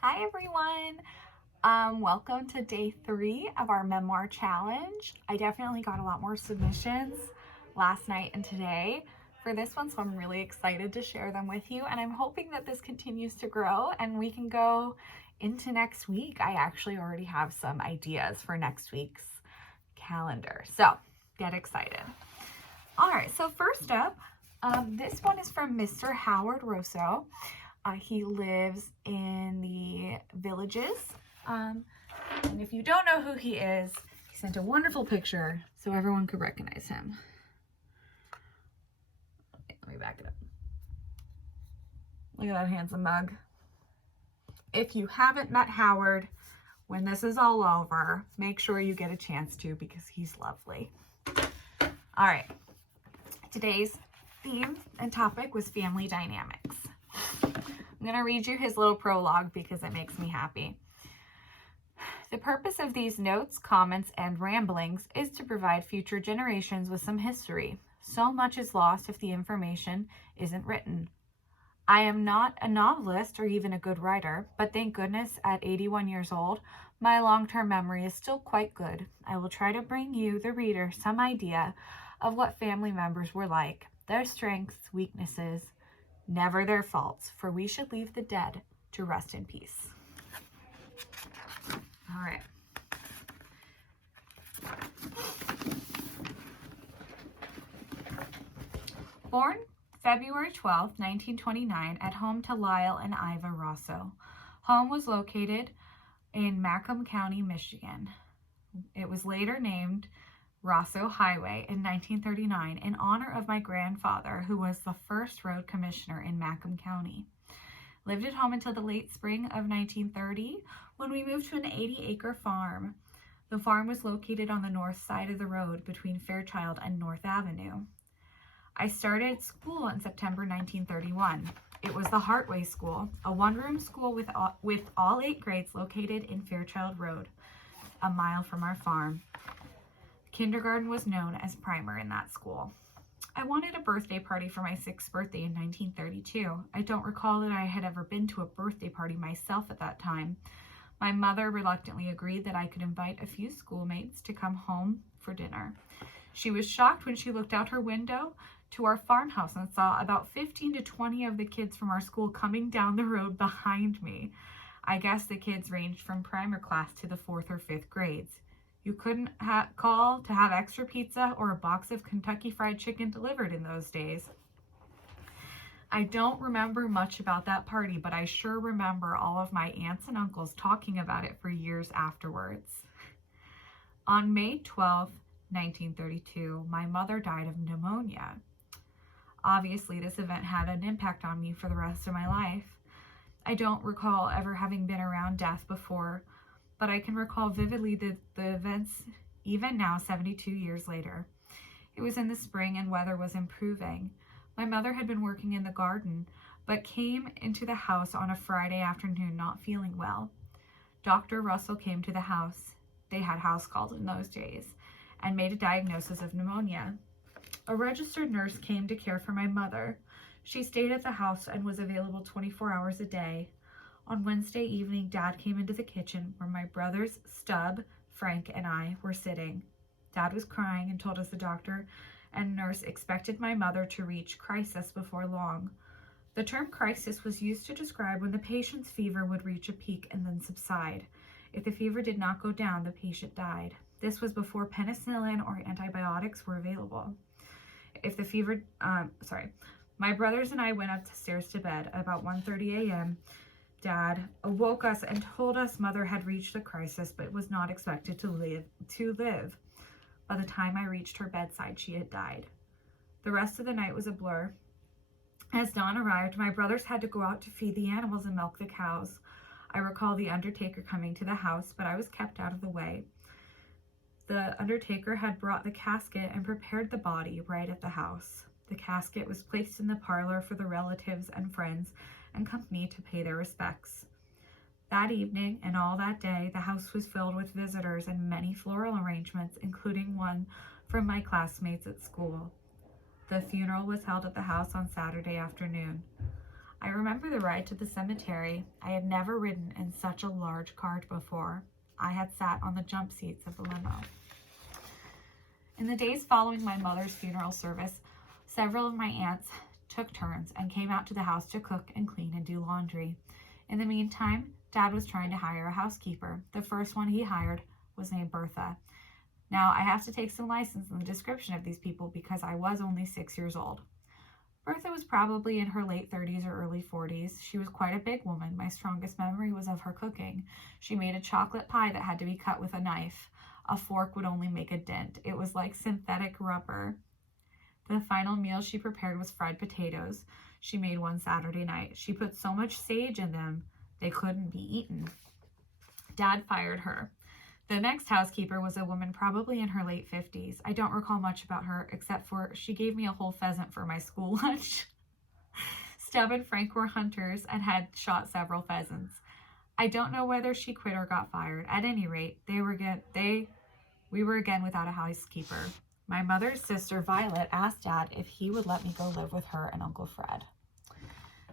Hi everyone. Welcome to day 3 of our memoir challenge. I definitely got a lot more submissions last night and today for this one, so I'm really excited to share them with you, and I'm hoping that this continues to grow and we can go into next week. I actually already have some ideas for next week's calendar, so get excited. All right, so first up, this one is from Mr. Howard Rosso. He lives in the Villages. And if you don't know who he is, he sent a wonderful picture so everyone could recognize him. Okay, let me back it up. Look at that handsome mug. If you haven't met Howard, when this is all over, make sure you get a chance to because he's lovely. All right. Today's theme and topic was family dynamics. I'm going to read you his little prologue because it makes me happy. The purpose of these notes, comments, and ramblings is to provide future generations with some history. So much is lost if the information isn't written. I am not a novelist or even a good writer, but thank goodness at 81 years old, my long-term memory is still quite good. I will try to bring you, the reader, some idea of what family members were like, their strengths, weaknesses, never their faults, for we should leave the dead to rest in peace. All right. Born February 12, 1929, at home to Lyle and Iva Rosso. Home was located in Macomb County, Michigan. It was later named Rosso Highway in 1939 in honor of my grandfather, who was the first road commissioner in Macomb County. Lived at home until the late spring of 1930 when we moved to an 80-acre farm. The farm was located on the north side of the road between Fairchild and North Avenue. I started school in September 1931. It was the Hartway School, a one-room school with all 8 grades located in Fairchild Road, a mile from our farm. Kindergarten was known as primer in that school. I wanted a birthday party for my 6th birthday in 1932. I don't recall that I had ever been to a birthday party myself at that time. My mother reluctantly agreed that I could invite a few schoolmates to come home for dinner. She was shocked when she looked out her window to our farmhouse and saw about 15 to 20 of the kids from our school coming down the road behind me. I guess the kids ranged from primer class to the 4th or 5th grades. You couldn't call to have extra pizza or a box of Kentucky Fried Chicken delivered in those days. I don't remember much about that party, but I sure remember all of my aunts and uncles talking about it for years afterwards. On May 12, 1932, my mother died of pneumonia. Obviously, this event had an impact on me for the rest of my life. I don't recall ever having been around death before, but I can recall vividly the events even now, 72 years later. It was in the spring and weather was improving. My mother had been working in the garden, but came into the house on a Friday afternoon not feeling well. Dr. Russell came to the house. They had house calls in those days, and made a diagnosis of pneumonia. A registered nurse came to care for my mother. She stayed at the house and was available 24 hours a day. On Wednesday evening, Dad came into the kitchen where my brothers, Stub, Frank, and I were sitting. Dad was crying and told us the doctor and nurse expected my mother to reach crisis before long. The term crisis was used to describe when the patient's fever would reach a peak and then subside. If the fever did not go down, the patient died. This was before penicillin or antibiotics were available. My brothers and I went upstairs to bed. About 1:30 a.m., Dad awoke us and told us Mother had reached a crisis but was not expected to live. By the time I reached her bedside, she had died. The rest of the night was a blur. As dawn arrived, my brothers had to go out to feed the animals and milk the cows. I recall the undertaker coming to the house, but I was kept out of the way. The undertaker had brought the casket and prepared the body right at the house. The casket was placed in the parlor for the relatives and friends and company to pay their respects. That evening and all that day, the house was filled with visitors and many floral arrangements, including one from my classmates at school. The funeral was held at the house on Saturday afternoon. I remember the ride to the cemetery. I had never ridden in such a large car before. I had sat on the jump seats of the limo. In the days following my mother's funeral service, several of my aunts took turns and came out to the house to cook and clean and do laundry. In the meantime, Dad was trying to hire a housekeeper. The first one he hired was named Bertha. Now, I have to take some license in the description of these people because I was only 6 years old. Bertha was probably in her late 30s or early 40s. She was quite a big woman. My strongest memory was of her cooking. She made a chocolate pie that had to be cut with a knife. A fork would only make a dent. It was like synthetic rubber. The final meal she prepared was fried potatoes. She made one Saturday night. She put so much sage in them, they couldn't be eaten. Dad fired her. The next housekeeper was a woman probably in her late 50s. I don't recall much about her except for she gave me a whole pheasant for my school lunch. Stub and Frank were hunters and had shot several pheasants. I don't know whether she quit or got fired. At any rate, we were again without a housekeeper. My mother's sister, Violet, asked Dad if he would let me go live with her and Uncle Fred.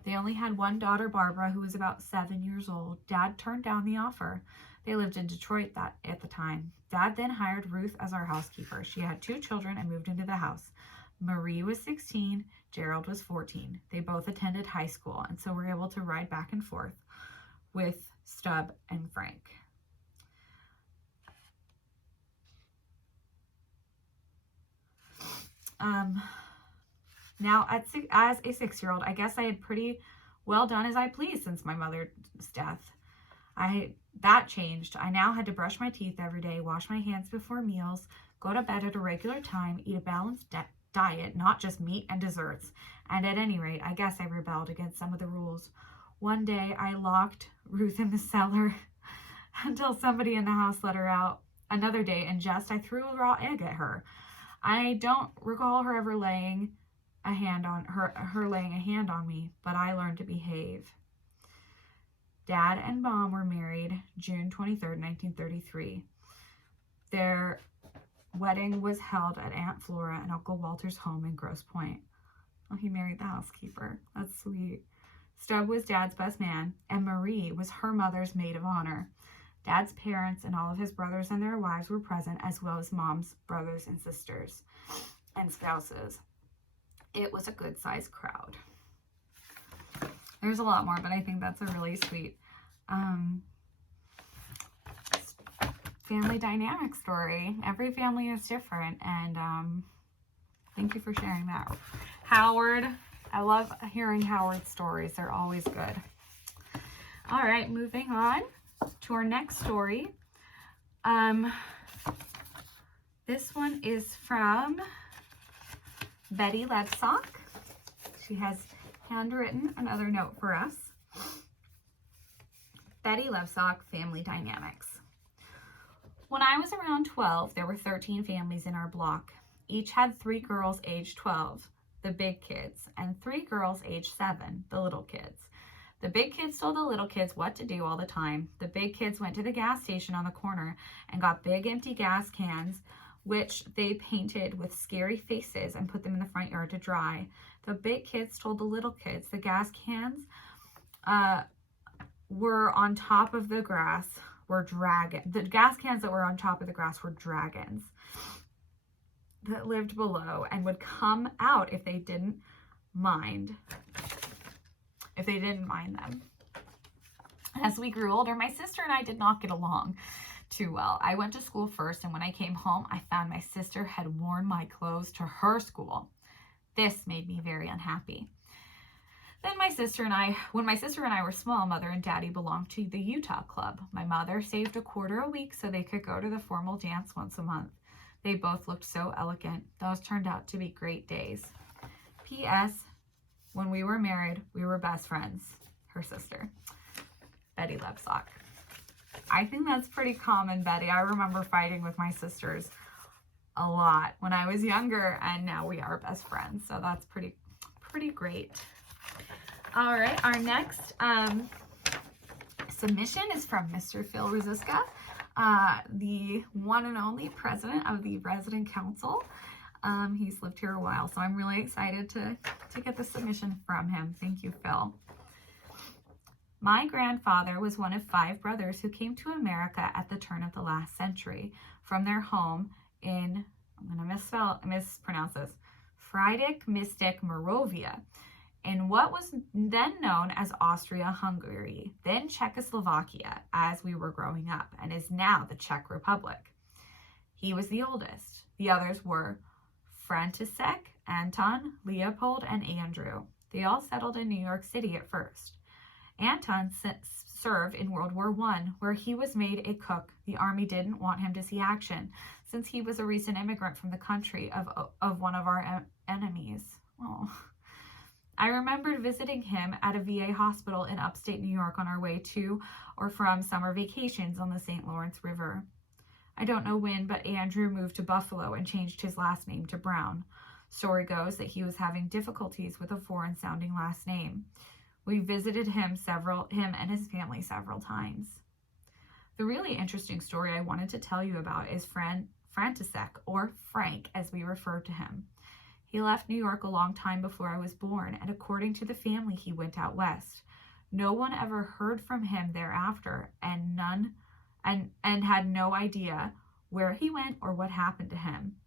They only had one daughter, Barbara, who was about 7 years old. Dad turned down the offer. They lived in Detroit at the time. Dad then hired Ruth as our housekeeper. She had 2 children and moved into the house. Marie was 16, Gerald was 14. They both attended high school, and so were able to ride back and forth with Stub and Frank. Now, as a 6-year-old, I guess I had pretty well done as I pleased since my mother's death. That changed. I now had to brush my teeth every day, wash my hands before meals, go to bed at a regular time, eat a balanced diet, not just meat and desserts. And at any rate, I guess I rebelled against some of the rules. One day, I locked Ruth in the cellar until somebody in the house let her out. Another day, in jest, I threw a raw egg at her. I don't recall her ever laying a hand on me, but I learned to behave. Dad and Mom were married June 23rd, 1933. Their wedding was held at Aunt Flora and Uncle Walter's home in Grosse Pointe. Oh, he married the housekeeper. That's sweet. Stub was Dad's best man, and Marie was her mother's maid of honor. Dad's parents and all of his brothers and their wives were present, as well as Mom's brothers and sisters and spouses. It was a good-sized crowd. There's a lot more, but I think that's a really sweet family dynamic story. Every family is different, and thank you for sharing that. Howard, I love hearing Howard's stories. They're always good. All right, moving on to our next story. This one is from Betty Lebsock. She has handwritten another note for us. Betty Lebsock, Family Dynamics. When I was around 12, there were 13 families in our block. Each had 3 girls aged 12, the big kids, and 3 girls aged 7, the little kids. The big kids told the little kids what to do all the time. The big kids went to the gas station on the corner and got big empty gas cans, which they painted with scary faces and put them in the front yard to dry. The big kids told the little kids the gas cans were on top of the grass were dragons. The gas cans that were on top of the grass were dragons that lived below and would come out if they didn't mind. Them. As we grew older, my sister and I did not get along too well. I went to school first, and when I came home, I found my sister had worn my clothes to her school. This made me very unhappy. Then when my sister and I were small, Mother and Daddy belonged to the Utah Club. My mother saved $25 a week so they could go to the formal dance once a month. They both looked so elegant. Those turned out to be great days. P.S. When we were married, we were best friends. Her sister, Betty Lebsock. I think that's pretty common, Betty. I remember fighting with my sisters a lot when I was younger, and now we are best friends. So that's pretty great. All right, our next submission is from Mr. Phil Rosiska, the one and only president of the Resident Council. He's lived here a while, so I'm really excited to to get the submission from him. Thank you, Phil. My grandfather was one of 5 brothers who came to America at the turn of the last century from their home in, I'm going to mispronounce this, Friedrich Mystic Moravia, in what was then known as Austria-Hungary, then Czechoslovakia as we were growing up, and is now the Czech Republic. He was the oldest. The others were František, Anton, Leopold, and Andrew. They all settled in New York City at first. Anton served in World War I, where he was made a cook. The army didn't want him to see action, since he was a recent immigrant from the country of one of our enemies. Oh. I remembered visiting him at a VA hospital in upstate New York on our way to or from summer vacations on the St. Lawrence River. I don't know when, but Andrew moved to Buffalo and changed his last name to Brown. Story goes that he was having difficulties with a foreign-sounding last name. We visited him and his family several times. The really interesting story I wanted to tell you about is František, or Frank, as we refer to him. He left New York a long time before I was born, and according to the family, he went out west. No one ever heard from him thereafter, and had no idea where he went or what happened to him.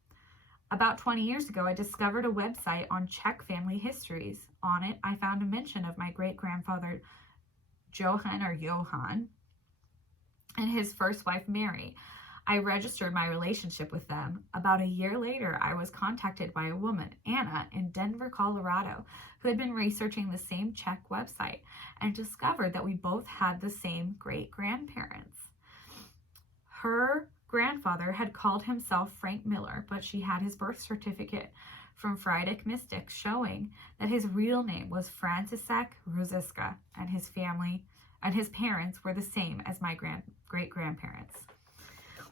About 20 years ago, I discovered a website on Czech family histories. On it, I found a mention of my great-grandfather Johann and his first wife Mary. I registered my relationship with them. About a year later, I was contacted by a woman, Anna, in Denver, Colorado, who had been researching the same Czech website and discovered that we both had the same great-grandparents. Her grandfather had called himself Frank Miller, but she had his birth certificate from Friedrich Mystic showing that his real name was František Růžička, and his parents were the same as my great-grandparents.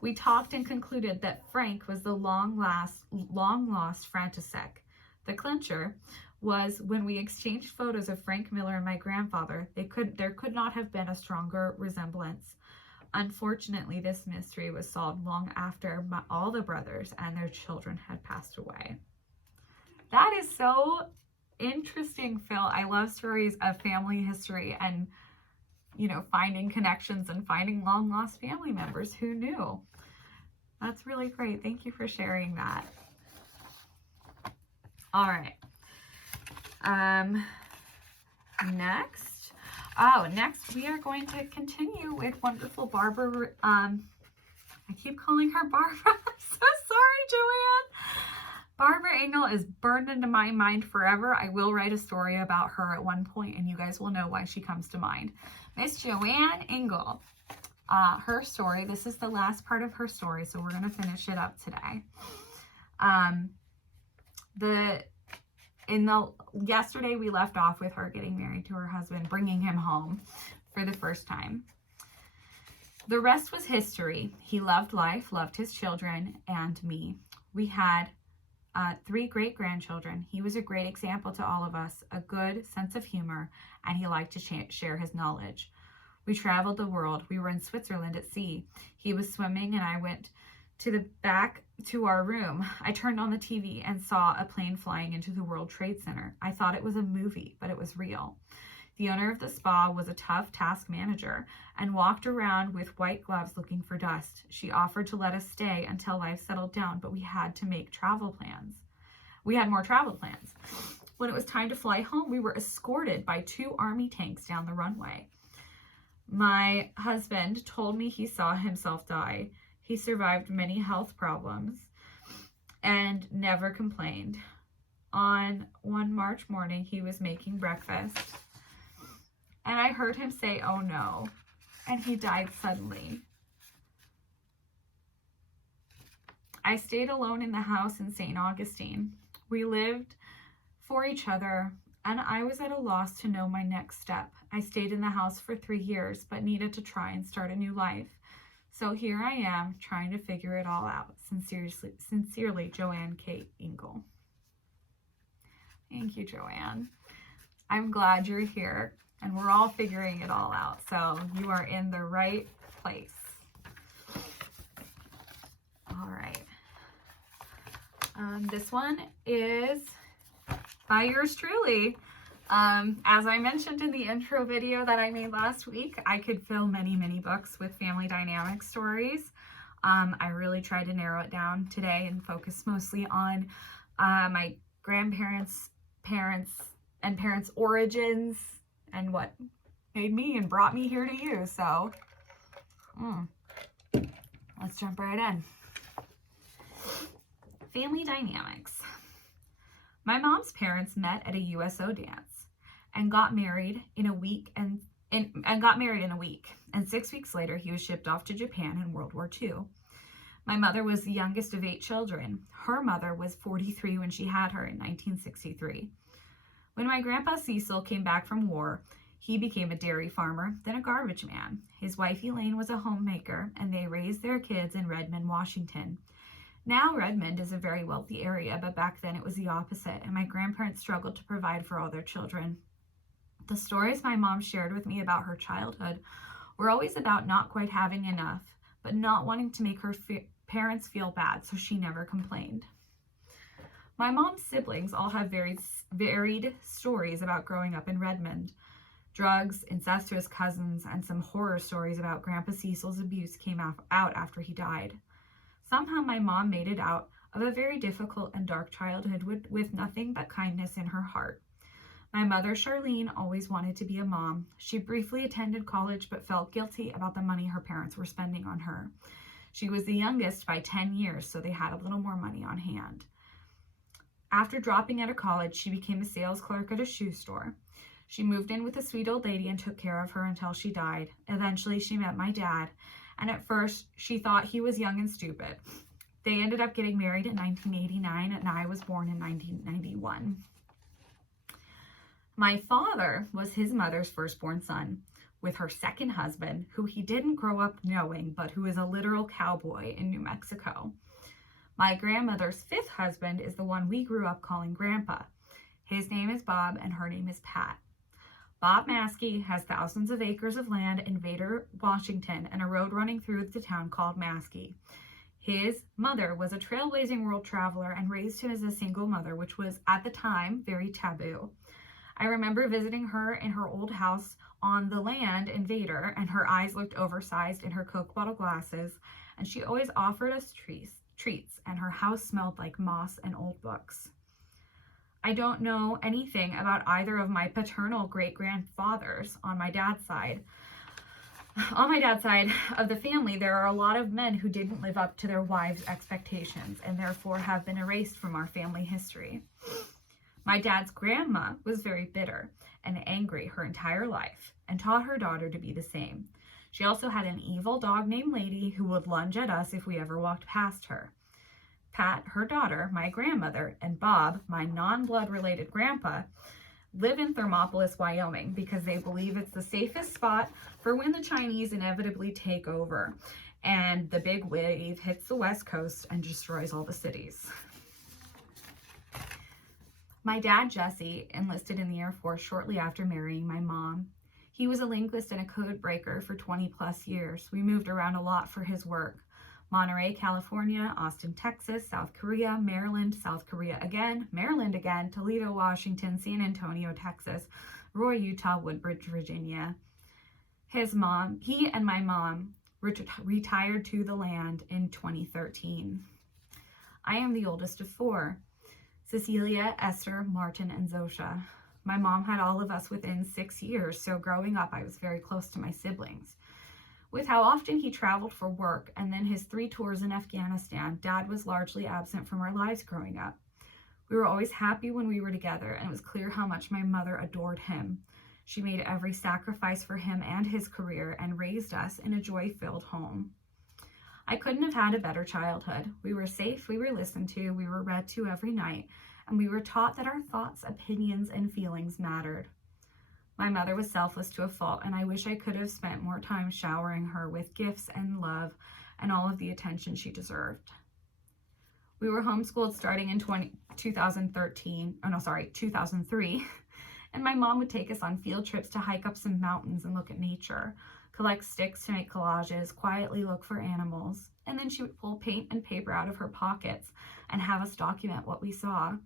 We talked and concluded that Frank was the long-lost František. The clincher was when we exchanged photos of Frank Miller and my grandfather, there could not have been a stronger resemblance. Unfortunately, this mystery was solved long after all the brothers and their children had passed away. That is so interesting, Phil. I love stories of family history and, finding connections and finding long-lost family members. Who knew? That's really great. Thank you for sharing that. All right. Next we are going to continue with wonderful Barbara. I keep calling her Barbara. I'm so sorry, Joanne. Barbara Engel is burned into my mind forever. I will write a story about her at one point, and you guys will know why she comes to mind. Miss Joanne Engel. Her story, this is the last part of her story, so we're going to finish it up today. Yesterday we left off with her getting married to her husband, bringing him home for the first time. The rest was history. He loved life, loved his children, and me. We had 3 great-grandchildren. He was a great example to all of us, a good sense of humor, and he liked to share his knowledge. We traveled the world. We were in Switzerland at sea. He was swimming, and I went to the back to our room. I turned on the TV and saw a plane flying into the World Trade Center. I thought it was a movie, but it was real. The owner of the spa was a tough task manager and walked around with white gloves looking for dust. She offered to let us stay until life settled down, but we had to make travel plans. We had more travel plans. When it was time to fly home, we were escorted by 2 army tanks down the runway. My husband told me he saw himself die. He survived many health problems and never complained. On one March morning, he was making breakfast, and I heard him say, "Oh no," and he died suddenly. I stayed alone in the house in St. Augustine. We lived for each other, and I was at a loss to know my next step. I stayed in the house for 3 years, but needed to try and start a new life. So here I am, trying to figure it all out. Sincerely, Joanne K. Engel. Thank you, Joanne. I'm glad you're here, and we're all figuring it all out. So you are in the right place. All right. This one is by yours truly. As I mentioned in the intro video that I made last week, I could fill many, many books with family dynamic stories. I really tried to narrow it down today and focus mostly on my grandparents, parents, and parents' origins and what made me and brought me here to you. So, let's jump right in. Family dynamics. My mom's parents met at a USO dance and got married in a week and got married in a week. And 6 weeks later, he was shipped off to Japan in World War II. My mother was the youngest of 8 children. Her mother was 43 when she had her in 1963. When my grandpa Cecil came back from war, he became a dairy farmer, then a garbage man. His wife Elaine was a homemaker, and they raised their kids in Redmond, Washington. Now Redmond is a very wealthy area, but back then it was the opposite, and my grandparents struggled to provide for all their children. The stories my mom shared with me about her childhood were always about not quite having enough, but not wanting to make her parents feel bad, so she never complained. My mom's siblings all have varied stories about growing up in Redmond. Drugs, incestuous cousins, and some horror stories about Grandpa Cecil's abuse came out after he died. Somehow my mom made it out of a very difficult and dark childhood with nothing but kindness in her heart. My mother, Charlene, always wanted to be a mom. She briefly attended college but felt guilty about the money her parents were spending on her. She was the youngest by 10 years, so they had a little more money on hand. After dropping out of college, she became a sales clerk at a shoe store. She moved in with a sweet old lady and took care of her until she died. Eventually, she met my dad, and at first, she thought he was young and stupid. They ended up getting married in 1989, and I was born in 1991. My father was his mother's firstborn son, with her second husband, who he didn't grow up knowing, but who is a literal cowboy in New Mexico. My grandmother's fifth husband is the one we grew up calling Grandpa. His name is Bob, and her name is Pat. Bob Maskey has thousands of acres of land in Vader, Washington, and a road running through the town called Maskey. His mother was a trailblazing world traveler and raised him as a single mother, which was, at the time, very taboo. I remember visiting her in her old house on the land in Vader, and her eyes looked oversized in her Coke bottle glasses, and she always offered us treats, and her house smelled like moss and old books. I don't know anything about either of my paternal great-grandfathers on my dad's side. On my dad's side of the family, there are a lot of men who didn't live up to their wives' expectations and therefore have been erased from our family history. My dad's grandma was very bitter and angry her entire life and taught her daughter to be the same. She also had an evil dog named Lady who would lunge at us if we ever walked past her. Pat, her daughter, my grandmother, and Bob, my non-blood related grandpa, live in Thermopolis, Wyoming, because they believe it's the safest spot for when the Chinese inevitably take over and the big wave hits the West Coast and destroys all the cities. My dad, Jesse, enlisted in the Air Force shortly after marrying my mom. He was a linguist and a code breaker for 20 plus years. We moved around a lot for his work. Monterey, California, Austin, Texas, South Korea, Maryland, South Korea again, Maryland again, Toledo, Washington, San Antonio, Texas, Roy, Utah, Woodbridge, Virginia. He and my mom retired to the land in 2013. I am the oldest of 4, Cecilia, Esther, Martin, and Zosha. My mom had all of us within 6 years, so growing up I was very close to my siblings. With how often he traveled for work and then his 3 tours in Afghanistan, Dad was largely absent from our lives growing up. We were always happy when we were together, and it was clear how much my mother adored him. She made every sacrifice for him and his career and raised us in a joy-filled home. I couldn't have had a better childhood. We were safe, we were listened to, we were read to every night, and we were taught that our thoughts, opinions, and feelings mattered. My mother was selfless to a fault, and I wish I could have spent more time showering her with gifts and love and all of the attention she deserved. We were homeschooled starting in 2003, and my mom would take us on field trips to hike up some mountains and look at nature, collect sticks to make collages, quietly look for animals, and then she would pull paint and paper out of her pockets and have us document what we saw.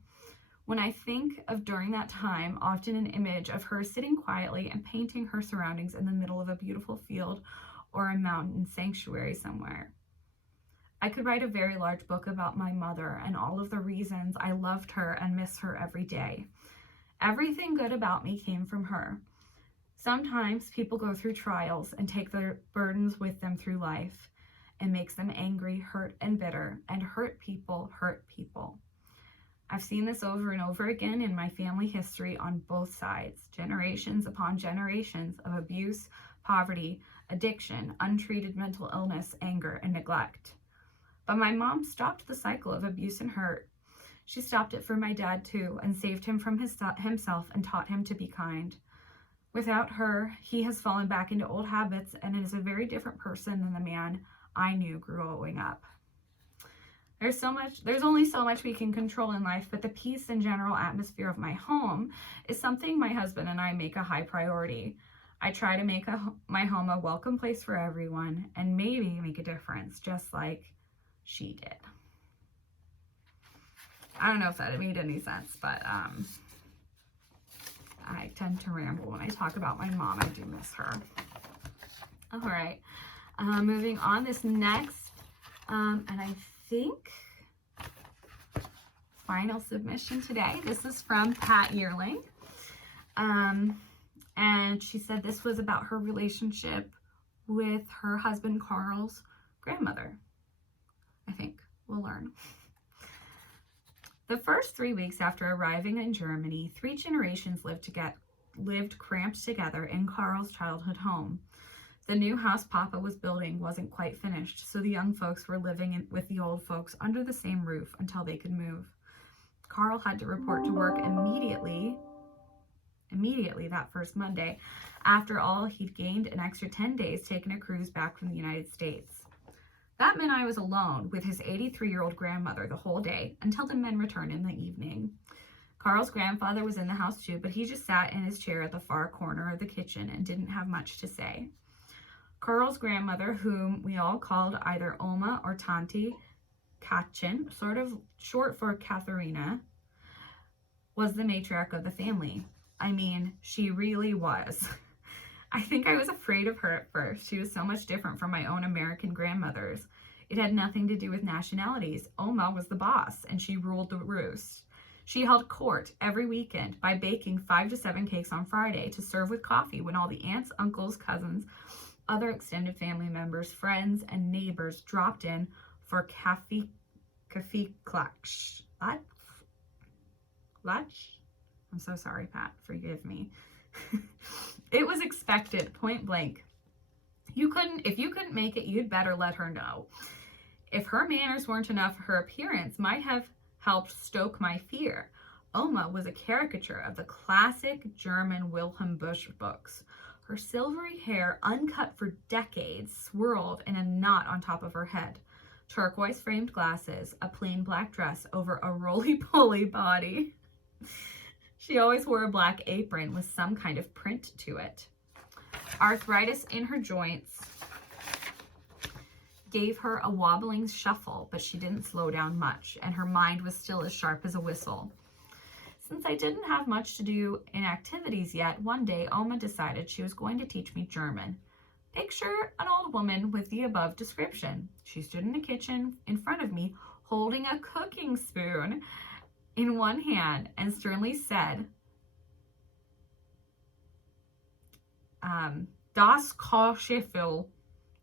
When I think of during that time, often an image of her sitting quietly and painting her surroundings in the middle of a beautiful field or a mountain sanctuary somewhere. I could write a very large book about my mother and all of the reasons I loved her and miss her every day. Everything good about me came from her. Sometimes people go through trials and take their burdens with them through life. It makes them angry, hurt, and bitter, and hurt people hurt people. I've seen this over and over again in my family history on both sides, generations upon generations of abuse, poverty, addiction, untreated mental illness, anger, and neglect. But my mom stopped the cycle of abuse and hurt. She stopped it for my dad too, and saved him from himself and taught him to be kind. Without her, he has fallen back into old habits and is a very different person than the man I knew growing up. There's only so much we can control in life, but the peace and general atmosphere of my home is something my husband and I make a high priority. I try to make my home a welcome place for everyone and maybe make a difference, just like she did. I don't know if that made any sense, but I tend to ramble when I talk about my mom. I do miss her. All right, moving on. This next, and I think final submission today. This is from Pat Yearling. And she said this was about her relationship with her husband Carl's grandmother. I think we'll learn. The first 3 weeks after arriving in Germany, 3 generations lived cramped together in Carl's childhood home. The new house Papa was building wasn't quite finished, so the young folks were living with the old folks under the same roof until they could move. Carl had to report to work immediately that first Monday. After all, he'd gained an extra 10 days taking a cruise back from the United States. That meant I was alone with his 83-year-old grandmother the whole day until the men returned in the evening. Carl's grandfather was in the house too, but he just sat in his chair at the far corner of the kitchen and didn't have much to say. Carl's grandmother, whom we all called either Oma or Tanti Katchen, sort of short for Katharina, was the matriarch of the family. I mean, she really was. I think I was afraid of her at first. She was so much different from my own American grandmothers. It had nothing to do with nationalities. Oma was the boss, and she ruled the roost. She held court every weekend by baking 5 to 7 cakes on Friday to serve with coffee when all the aunts, uncles, cousins, other extended family members, friends, and neighbors dropped in for kaffee klatsch. I'm so sorry, Pat. Forgive me. It was expected, point blank. If you couldn't make it, you'd better let her know. If her manners weren't enough, her appearance might have helped stoke my fear. Oma was a caricature of the classic German Wilhelm Busch books. Her silvery hair, uncut for decades, swirled in a knot on top of her head. Turquoise framed glasses, a plain black dress over a roly-poly body. She always wore a black apron with some kind of print to it. Arthritis in her joints gave her a wobbling shuffle, but she didn't slow down much, and her mind was still as sharp as a whistle. Since I didn't have much to do in activities yet, one day Oma decided she was going to teach me German. Picture an old woman with the above description. She stood in the kitchen in front of me, holding a cooking spoon in one hand, and sternly said, Das Koschiffel,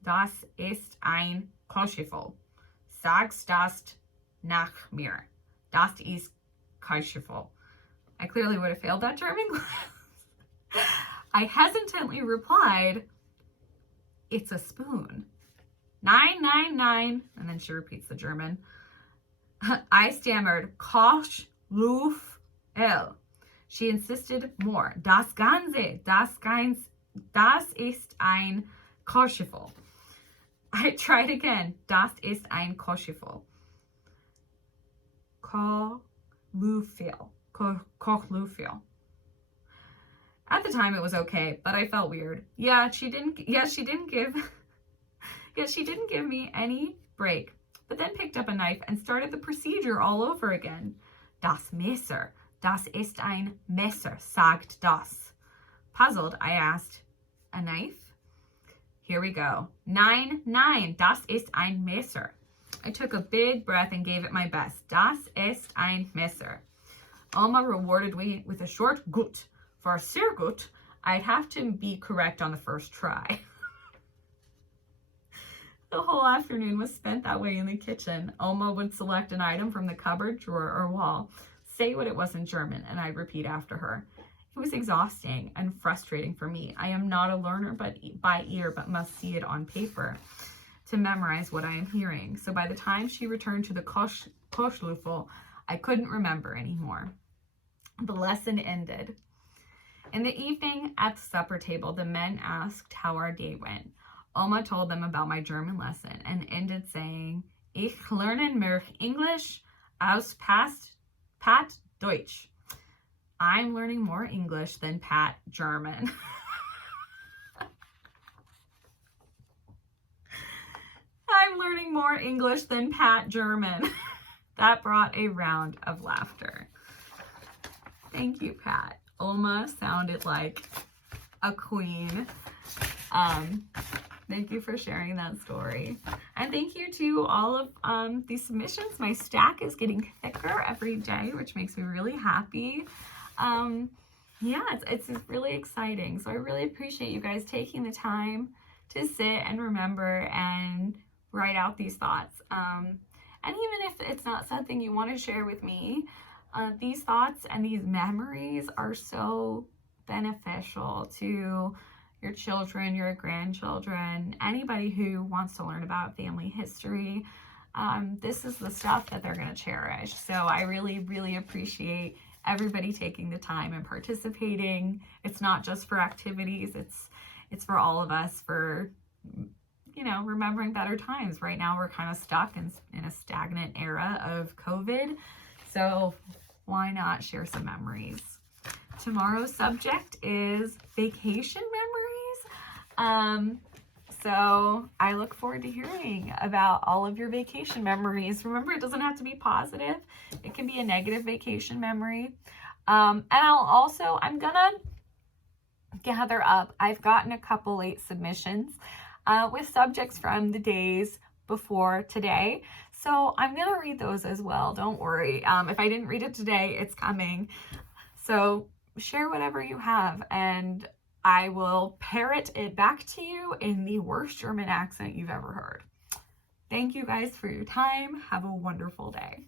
das ist ein Koschiffel. Sagst das nach mir. Das ist Koschiffel. I clearly would have failed that German class. I hesitantly replied, it's a spoon. 999, and then she repeats the German. I stammered, Kosch, Luf, L. She insisted more. Das Ganze, das ist ein Koschiffel. I tried again. Das ist ein Koschiffel. Kochlufel. At the time it was okay, but I felt weird. She didn't give me any break, but then picked up a knife and started the procedure all over again. Das Messer, Das ist ein Messer, sagt das. Puzzled, I asked, a knife? Here we go. Nein, nein, das ist ein Messer. I took a big breath and gave it my best. Das ist ein Messer. Oma rewarded me with a short gut. For sehr gut, I'd have to be correct on the first try. The whole afternoon was spent that way in the kitchen. Oma would select an item from the cupboard, drawer, or wall, say what it was in German, and I'd repeat after her. It was exhausting and frustrating for me. I am not a learner by ear, but must see it on paper to memorize what I am hearing. So by the time she returned to the Koschlöffel, I couldn't remember anymore. The lesson ended. In the evening at the supper table, the men asked how our day went. Oma told them about my German lesson and ended saying, Ich lerne mehr English als Pat Deutsch. I'm learning more English than Pat German. I'm learning more English than Pat German. That brought a round of laughter. Thank you, Pat. Oma sounded like a queen. Thank you for sharing that story. And thank you to all of these submissions. My stack is getting thicker every day, which makes me really happy. Yeah, it's really exciting. So I really appreciate you guys taking the time to sit and remember and write out these thoughts. And even if it's not something you want to share with me, these thoughts and these memories are so beneficial to your children, your grandchildren, anybody who wants to learn about family history. This is the stuff that they're going to cherish. So I really, really appreciate everybody taking the time and participating. It's not just for activities, it's for all of us, for, you know, remembering better times. Right now we're kind of stuck in a stagnant era of COVID. So why not share some memories? Tomorrow's subject is vacation memories. So I look forward to hearing about all of your vacation memories. Remember, it doesn't have to be positive. It can be a negative vacation memory. And I'm gonna gather up. I've gotten a couple late submissions with subjects from the days before today. So I'm gonna read those as well. Don't worry. If I didn't read it today, it's coming. So share whatever you have, and I will parrot it back to you in the worst German accent you've ever heard. Thank you guys for your time. Have a wonderful day.